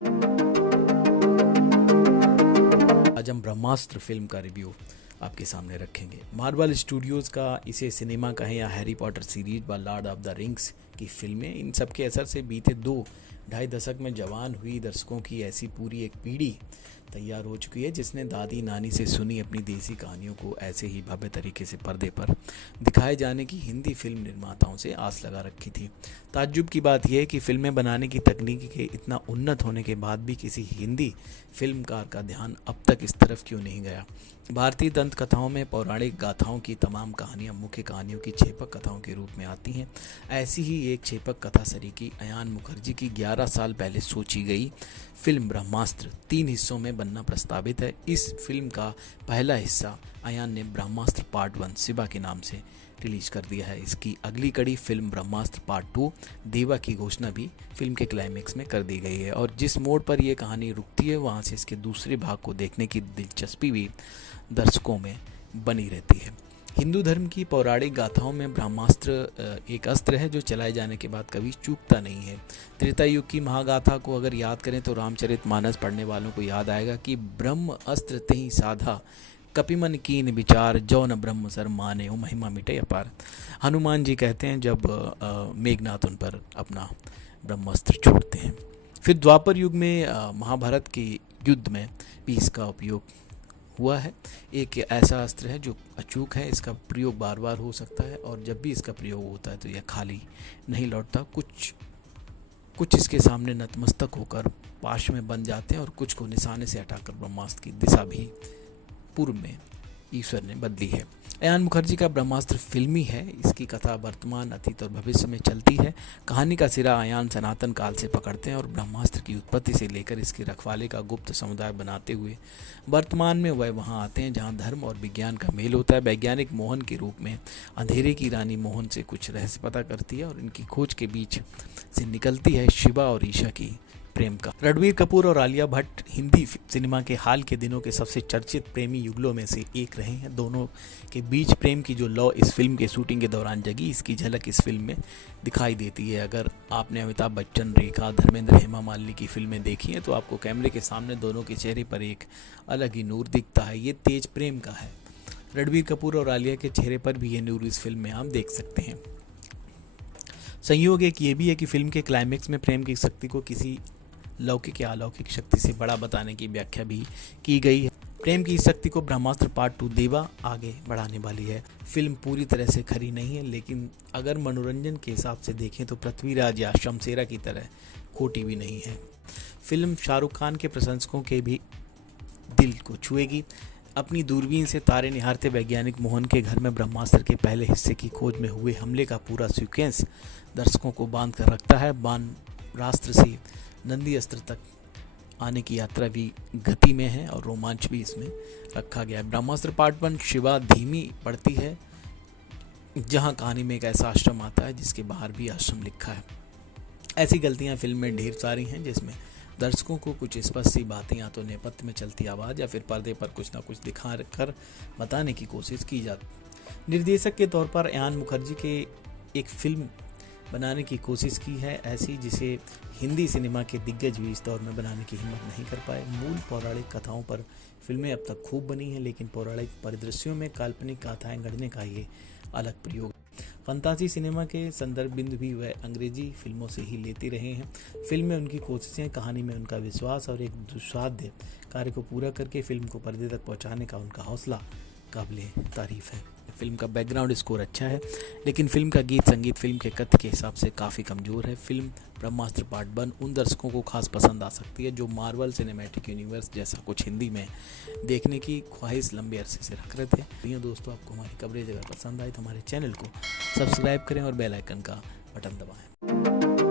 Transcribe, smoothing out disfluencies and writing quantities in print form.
आज हम ब्रह्मास्त्र फिल्म का रिव्यू आपके सामने रखेंगे। मार्वल स्टूडियोज़ का इसे सिनेमा कहें या हैरी पॉटर सीरीज व लॉर्ड ऑफ द रिंग्स की फिल्में, इन सब के असर से बीते 2-2.5 दशक में जवान हुई दर्शकों की ऐसी पूरी एक पीढ़ी तैयार हो चुकी है जिसने दादी नानी से सुनी अपनी देसी कहानियों को ऐसे ही भव्य तरीके से पर्दे पर दिखाए जाने की हिंदी फिल्म निर्माताओं से आस लगा रखी थी। ताज्जुब की बात यह है कि फिल्में बनाने की तकनीक के इतना उन्नत होने के बाद भी किसी हिंदी फिल्मकार का ध्यान अब तक इस तरफ क्यों नहीं गया। भारतीय दंत कथाओं में पौराणिक गाथाओं की तमाम कहानियां मुख्य कहानियों की छेपक कथाओं के रूप में आती हैं। ऐसी ही एक छेपक कथा सरीकी अयान मुखर्जी की 11 साल पहले सोची गई फिल्म ब्रह्मास्त्र 3 हिस्सों में बनना प्रस्तावित है। इस फिल्म का पहला हिस्सा अयान ने ब्रह्मास्त्र पार्ट 1 शिवा के नाम से रिलीज कर दिया है। इसकी अगली कड़ी फिल्म ब्रह्मास्त्र पार्ट 2 देवा की घोषणा भी फिल्म के क्लाइमेक्स में कर दी गई है और जिस मोड़ पर यह कहानी रुकती है वहां से इसके दूसरे भाग को देखने की दिलचस्पी भी दर्शकों में बनी रहती है। हिंदू धर्म की पौराणिक गाथाओं में ब्रह्मास्त्र एक अस्त्र है जो चलाए जाने के बाद कभी चूकता नहीं है। त्रेता युग की महागाथा को अगर याद करें तो रामचरितमानस पढ़ने वालों को याद आएगा कि ब्रह्म अस्त्र तेहि साधा, कपिमन कीन विचार, जौन ब्रह्म सर माने हो, महिमा मिटे अपार। हनुमान जी कहते हैं जब मेघनाथ उन पर अपना ब्रह्मास्त्र छोड़ते हैं। फिर द्वापर युग में महाभारत के युद्ध में भी इसका उपयोग हुआ है। एक ऐसा अस्त्र है जो अचूक है, इसका प्रयोग बार बार हो सकता है और जब भी इसका प्रयोग होता है तो यह खाली नहीं लौटता। कुछ इसके सामने नतमस्तक होकर पाश में बन जाते हैं और कुछ को निशाने से हटाकर ब्रह्मास्त्र की दिशा भी पूर्व में ईश्वर ने बदली है। अयान मुखर्जी का ब्रह्मास्त्र फिल्मी है। इसकी कथा वर्तमान, अतीत और भविष्य में चलती है। कहानी का सिरा अयान सनातन काल से पकड़ते हैं और ब्रह्मास्त्र की उत्पत्ति से लेकर इसके रखवाले का गुप्त समुदाय बनाते हुए वर्तमान में वह वहां आते हैं जहां धर्म और विज्ञान का मेल होता है। वैज्ञानिक मोहन के रूप में अंधेरे की रानी मोहन से कुछ रहस्य पता करती है और इनकी खोज के बीच से निकलती है शिवा और ईशा की प्रेम का। रणबीर कपूर और आलिया भट्ट हिंदी सिनेमा के हाल के दिनों के सबसे चर्चित प्रेमी युगलों में से एक रहे हैं। दोनों के बीच प्रेम की जो लौ इस फिल्म के शूटिंग के दौरान जगी, इसकी झलक इस फिल्म में दिखाई देती है। अगर आपने अमिताभ बच्चन, रेखा, धर्मेंद्र, हेमा मालिनी की फिल्में देखी हैं तो आपको कैमरे के सामने दोनों के चेहरे पर एक अलग ही नूर दिखता है। ये तेज प्रेम का है। रणबीर कपूर और आलिया के चेहरे पर भी ये नूर इस फिल्म में आप देख सकते हैं। संयोग एक ये भी है कि फिल्म के क्लाइमेक्स में प्रेम की शक्ति को किसी लौकिक या अलौकिक शक्ति से बड़ा बताने की व्याख्या भी की गई है। प्रेम की इस शक्ति को ब्रह्मास्त्र पार्ट 2 देवा आगे बढ़ाने वाली है। फिल्म पूरी तरह से खरी नहीं है, लेकिन अगर मनोरंजन के हिसाब से देखें तो पृथ्वीराज या शमशेरा की तरह खोटी भी नहीं है। फिल्म शाहरुख खान के प्रशंसकों के भी दिल को छुएगी। अपनी दूरबीन से तारे निहारते वैज्ञानिक मोहन के घर में ब्रह्मास्त्र के पहले हिस्से की खोज में हुए हमले का पूरा सीक्वेंस दर्शकों को बांध कर रखता है। रास्त्र से नंदी अस्त्र तक आने की यात्रा भी गति में है और रोमांच भी इसमें रखा गया है। ब्रह्मास्त्र पार्ट 1 शिवा धीमी पड़ती है जहां कहानी में एक ऐसा आश्रम आता है जिसके बाहर भी आश्रम लिखा है। ऐसी गलतियां फिल्म में ढेर सारी हैं जिसमें दर्शकों को कुछ स्पष्ट सी बातें या तो नेपथ्य में चलती आवाज़ या फिर पर्दे पर कुछ ना कुछ दिखा कर बताने की कोशिश की जाती। निर्देशक के तौर पर अयान मुखर्जी के एक फिल्म बनाने की कोशिश की है ऐसी जिसे हिंदी सिनेमा के दिग्गज भी इस दौर में बनाने की हिम्मत नहीं कर पाए। मूल पौराणिक कथाओं पर फिल्में अब तक खूब बनी हैं, लेकिन पौराणिक परिदृश्यों में काल्पनिक गाथाएं गढ़ने का ये अलग प्रयोग। फंतासी सिनेमा के संदर्भ बिंदु भी वह अंग्रेजी फिल्मों से ही लेते रहे हैं। फिल्म में उनकी कोशिशें, कहानी में उनका विश्वास और एक दुस्साध्य कार्य को पूरा करके फिल्म को पर्दे तक पहुंचाने का उनका हौसला काबिले तारीफ है। फिल्म का बैकग्राउंड स्कोर अच्छा है, लेकिन फिल्म का गीत संगीत फिल्म के कथ्य के हिसाब से काफ़ी कमज़ोर है। फिल्म ब्रह्मास्त्र पार्ट 1 उन दर्शकों को खास पसंद आ सकती है जो मार्वल सिनेमैटिक यूनिवर्स जैसा कुछ हिंदी में देखने की ख्वाहिश लंबे अरसे से रख रहे थे। तो दोस्तों, आपको हमारी कवरेज अगर पसंद आई तो हमारे चैनल को सब्सक्राइब करें और बेल आइकन का बटन दबाएं।